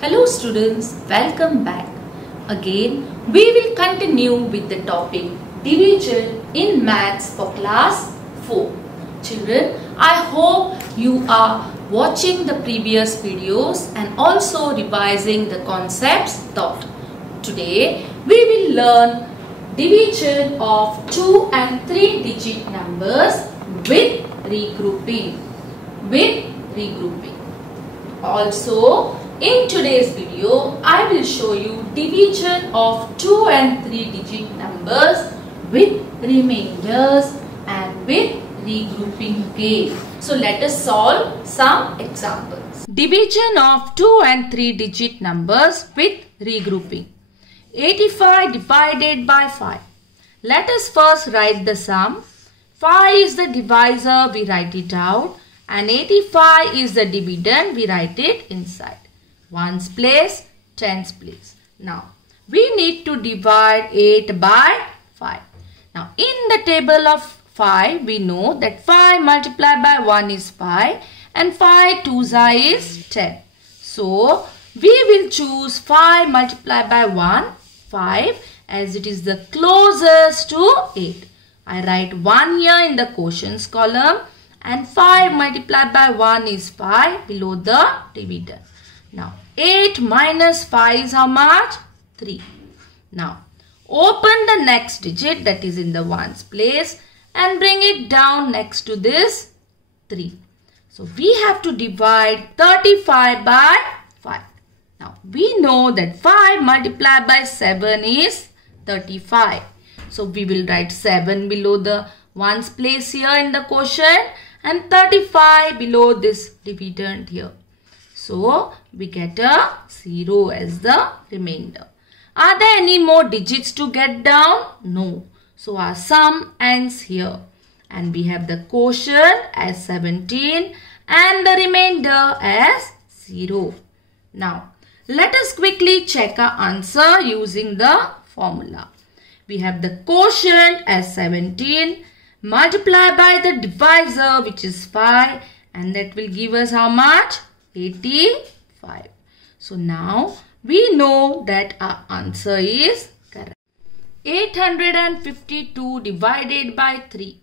Hello students, welcome back. Again, we will continue with the topic division in maths for class 4. Children, I hope you are watching the previous videos and also revising the concepts taught. Today, we will learn division of 2 and 3 digit numbers with regrouping. Also, in today's video, I will show you division of 2 and 3 digit numbers with remainders and with regrouping again. So let us solve some examples. Division of 2 and 3 digit numbers with regrouping. 85 divided by 5. Let us first write the sum. 5 is the divisor, we write it out, and 85 is the dividend, we write it inside. Ones place, tens place. Now, we need to divide 8 by 5. Now, in the table of 5, we know that 5 multiplied by 1 is 5 and 5 twos is 10. So, we will choose 5 multiplied by 1, 5, as it is the closest to 8. I write 1 here in the quotients column and 5 multiplied by 1 is 5 below the dividend. Now, 8 minus 5 is how much? 3. Now, open the next digit, that is in the ones place, and bring it down next to this 3. So, we have to divide 35 by 5. Now, we know that 5 multiplied by 7 is 35. So, we will write 7 below the ones place here in the quotient and 35 below this dividend here. So, we get a 0 as the remainder. Are there any more digits to get down? No. So, our sum ends here. And we have the quotient as 17 and the remainder as 0. Now, let us quickly check our answer using the formula. We have the quotient as 17 multiplied by the divisor, which is 5, and that will give us how much? 85. So now we know that our answer is correct. 852 divided by 3.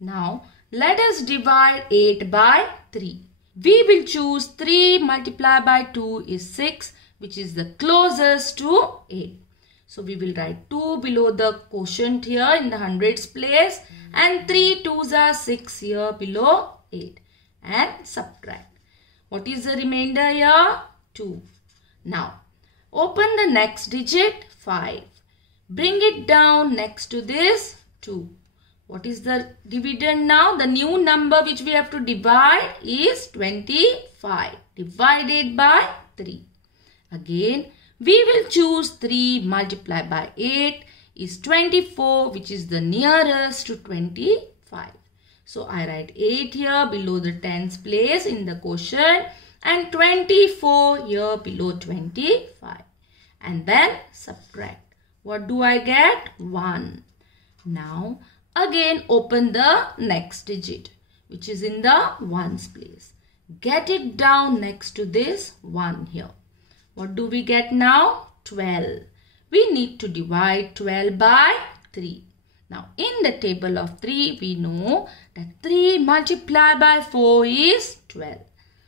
Now let us divide 8 by 3. We will choose 3 multiplied by 2 is 6, which is the closest to 8. So we will write 2 below the quotient here in the hundreds place and 3 twos are 6 here below 8 and subtract. What is the remainder here? 2. Now, open the next digit 5. Bring it down next to this 2. What is the dividend now? The new number which we have to divide is 25 divided by 3. Again, we will choose 3 multiplied by 8 is 24, which is the nearest to 25. So, I write 8 here below the tens place in the quotient and 24 here below 25. And then subtract. What do I get? 1. Now, again open the next digit, which is in the ones place. Get it down next to this 1 here. What do we get now? 12. We need to divide 12 by 3. Now, in the table of 3, we know that 3 multiplied by 4 is 12.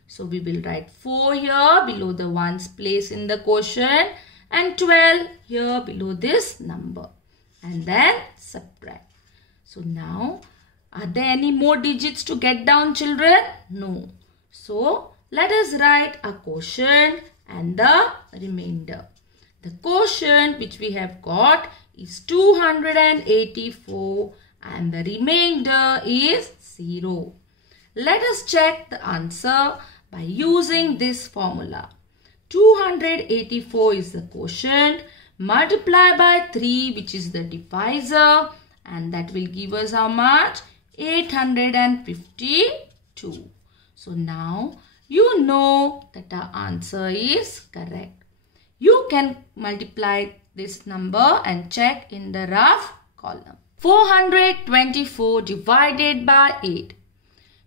So, we will write 4 here below the ones place in the quotient and 12 here below this number. And then subtract. So, now, are there any more digits to get down, children? No. So, let us write a quotient and the remainder. The quotient which we have got is 284 and the remainder is 0. Let us check the answer by using this formula. 284 is the quotient multiplied by 3, which is the divisor, and that will give us how much? 852. So now you know that our answer is correct. You can multiply this number and check in the rough column. 424 divided by 8.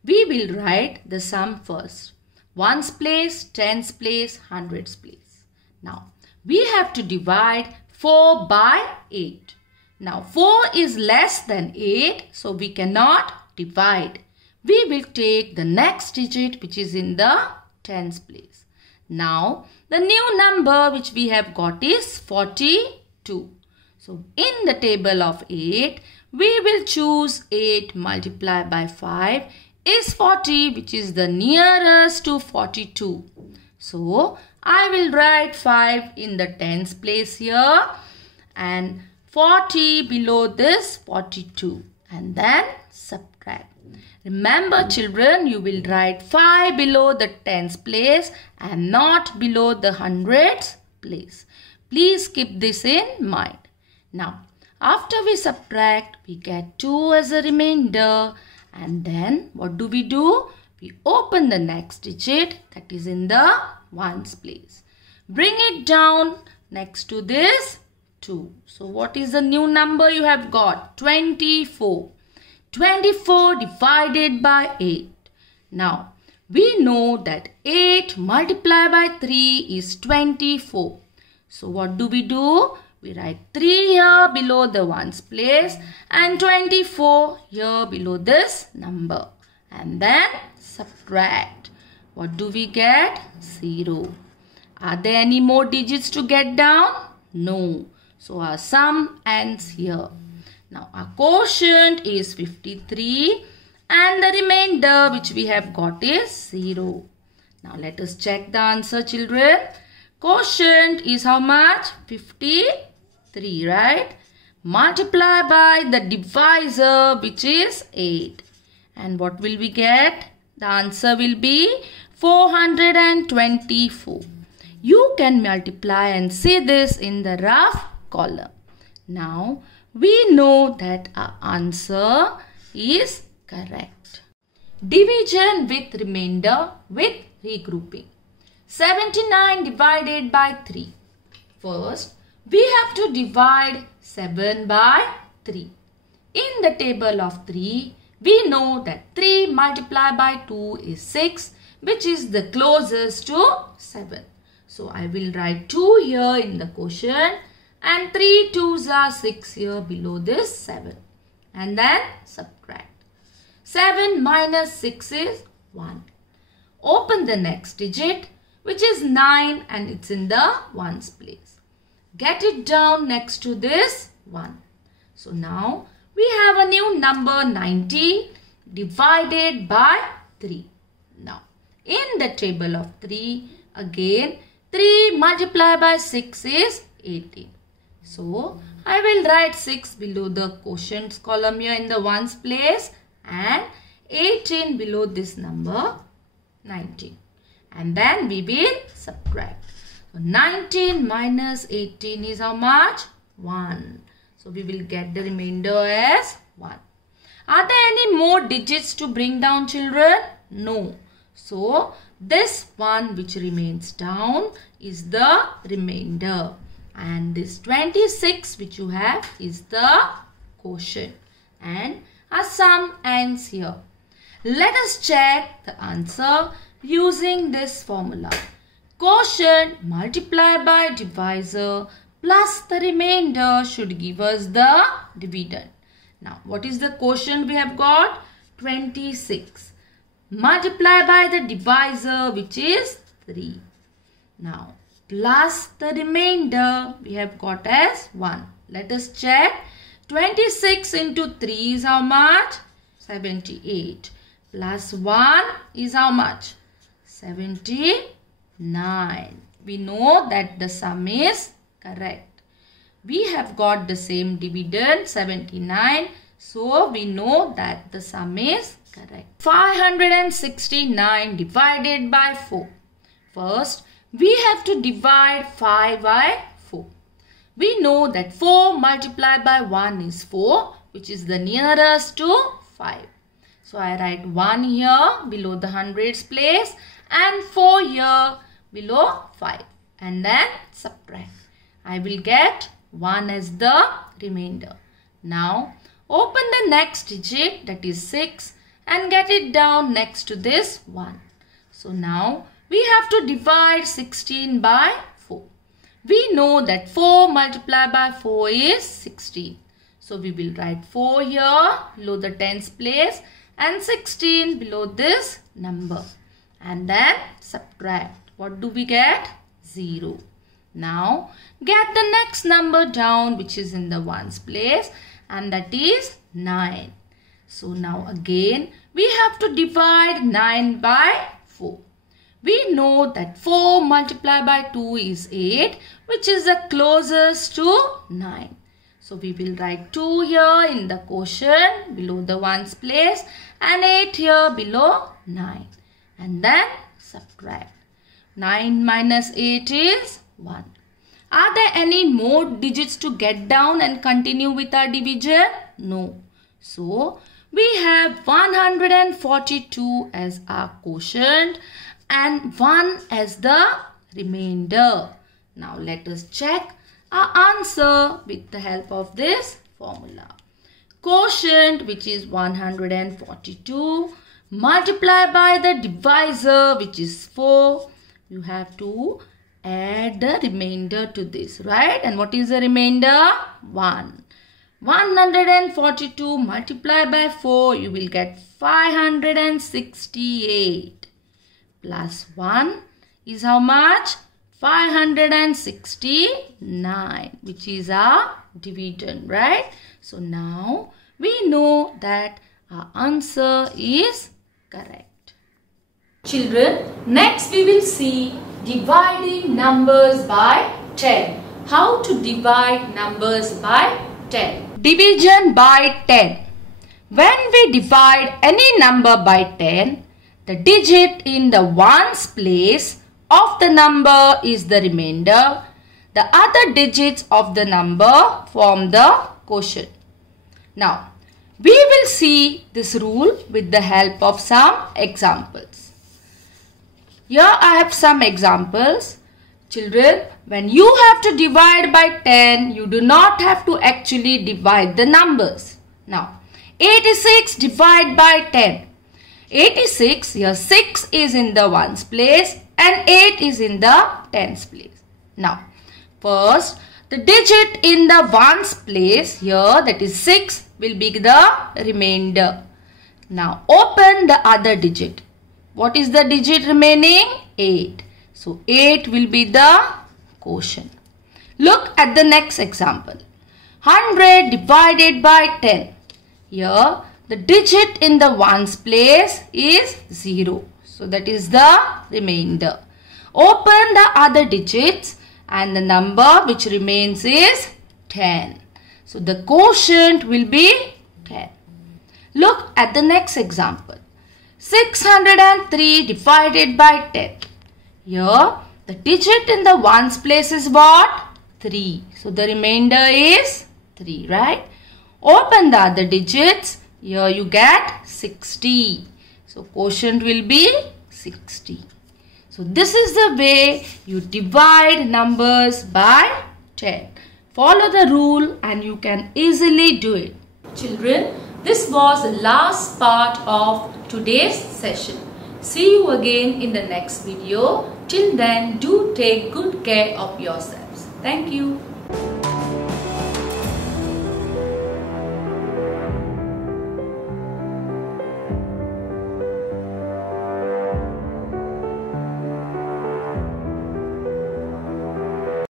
We will write the sum first. Ones place, tens place, hundreds place. Now, we have to divide 4 by 8. Now, 4 is less than 8, so we cannot divide. We will take the next digit which is in the tens place. Now, the new number which we have got is 42. So, in the table of 8, we will choose 8 multiplied by 5 is 40, which is the nearest to 42. So, I will write 5 in the tens place here and 40 below this 42 and then subtract. Remember children, you will write 5 below the tens place and not below the hundreds place. Please keep this in mind. Now, after we subtract, we get 2 as a remainder and then what do? We open the next digit that is in the ones place. Bring it down next to this 2. So, what is the new number you have got? 24. 24 divided by 8. Now, we know that 8 multiplied by 3 is 24. So, what do? We write 3 here below the ones place and 24 here below this number. And then subtract. What do we get? 0. Are there any more digits to get down? No. So, our sum ends here. Now, our quotient is 53 and the remainder which we have got is 0. Now, let us check the answer children. Quotient is how much? 53, right? Multiply by the divisor which is 8. And what will we get? The answer will be 424. You can multiply and see this in the rough column. Now, we know that our answer is correct. Division with remainder with regrouping. 79 divided by 3. First, we have to divide 7 by 3. In the table of 3, we know that 3 multiplied by 2 is 6, which is the closest to 7. So, I will write 2 here in the quotient and 3 2s are 6 here below this 7. And then subtract. 7 minus 6 is 1. Open the next digit which is 9 and it's in the ones place. Get it down next to this 1. So, now we have a new number 90 divided by 3. Now, in the table of 3, again 3 multiplied by 6 is 18. So, I will write 6 below the quotients column here in the ones place and 18 below this number 19. And then we will subtract. So, 19 minus 18 is how much? 1. So, we will get the remainder as 1. Are there any more digits to bring down children? No. So, this one which remains down is the remainder. And this 26 which you have is the quotient. And our sum ends here. Let us check the answer using this formula. Quotient multiplied by divisor plus the remainder should give us the dividend. Now, what is the quotient we have got? 26. Multiply by the divisor which is 3. Now, plus the remainder we have got as 1. Let us check. 26 into 3 is how much? 78. Plus 1 is how much? 79. We know that the sum is correct. We have got the same dividend 79. So, we know that the sum is correct. 569 divided by 4. First, we have to divide 5 by 4. We know that 4 multiplied by 1 is 4, which is the nearest to 5. So, I write 1 here below the hundreds place and 4 here below 5. And then subtract. I will get 1 as the remainder. Now, open the next digit that is 6 and get it down next to this 1. So, now we have to divide 16 by 4. We know that 4 multiplied by 4 is 16. So we will write 4 here below the tens place and 16 below this number. And then subtract. What do we get? 0. Now get the next number down, which is in the ones place, and that is 9. So now again we have to divide 9 by 4. We know that 4 multiplied by 2 is 8, which is the closest to 9. So we will write 2 here in the quotient below the ones place and 8 here below 9. And then subtract. 9 minus 8 is 1. Are there any more digits to get down and continue with our division? No. So we have 142 as our quotient and 1 as the remainder. Now let us check our answer with the help of this formula. Quotient, which is 142, multiplied by the divisor, which is 4. You have to add the remainder to this, right? And what is the remainder? 1. 142 multiplied by 4, you will get 568. Plus 1 is how much? 569, which is our division, right? So now we know that our answer is correct. Children, next we will see dividing numbers by 10. How to divide numbers by 10. Division by 10. When we divide any number by 10, the digit in the ones place of the number is the remainder. The other digits of the number form the quotient. Now, we will see this rule with the help of some examples. Here I have some examples. Children, when you have to divide by 10, you do not have to actually divide the numbers. Now, 86 divided by 10. 86, here 6 is in the ones place and 8 is in the tens place. Now, first, the digit in the ones place here, that is 6, will be the remainder. Now, open the other digit. What is the digit remaining? 8. So, 8 will be the quotient. Look at the next example. 100 divided by 10. Here, the digit in the ones place is 0. So, that is the remainder. Open the other digits and the number which remains is 10. So, the quotient will be 10. Look at the next example. 603 divided by 10. Here, the digit in the ones place is what? 3. So, the remainder is 3, right? Open the other digits. Here you get 60. So, quotient will be 60. So, this is the way you divide numbers by 10. Follow the rule and you can easily do it. Children, this was the last part of today's session. See you again in the next video. Till then, do take good care of yourselves. Thank you.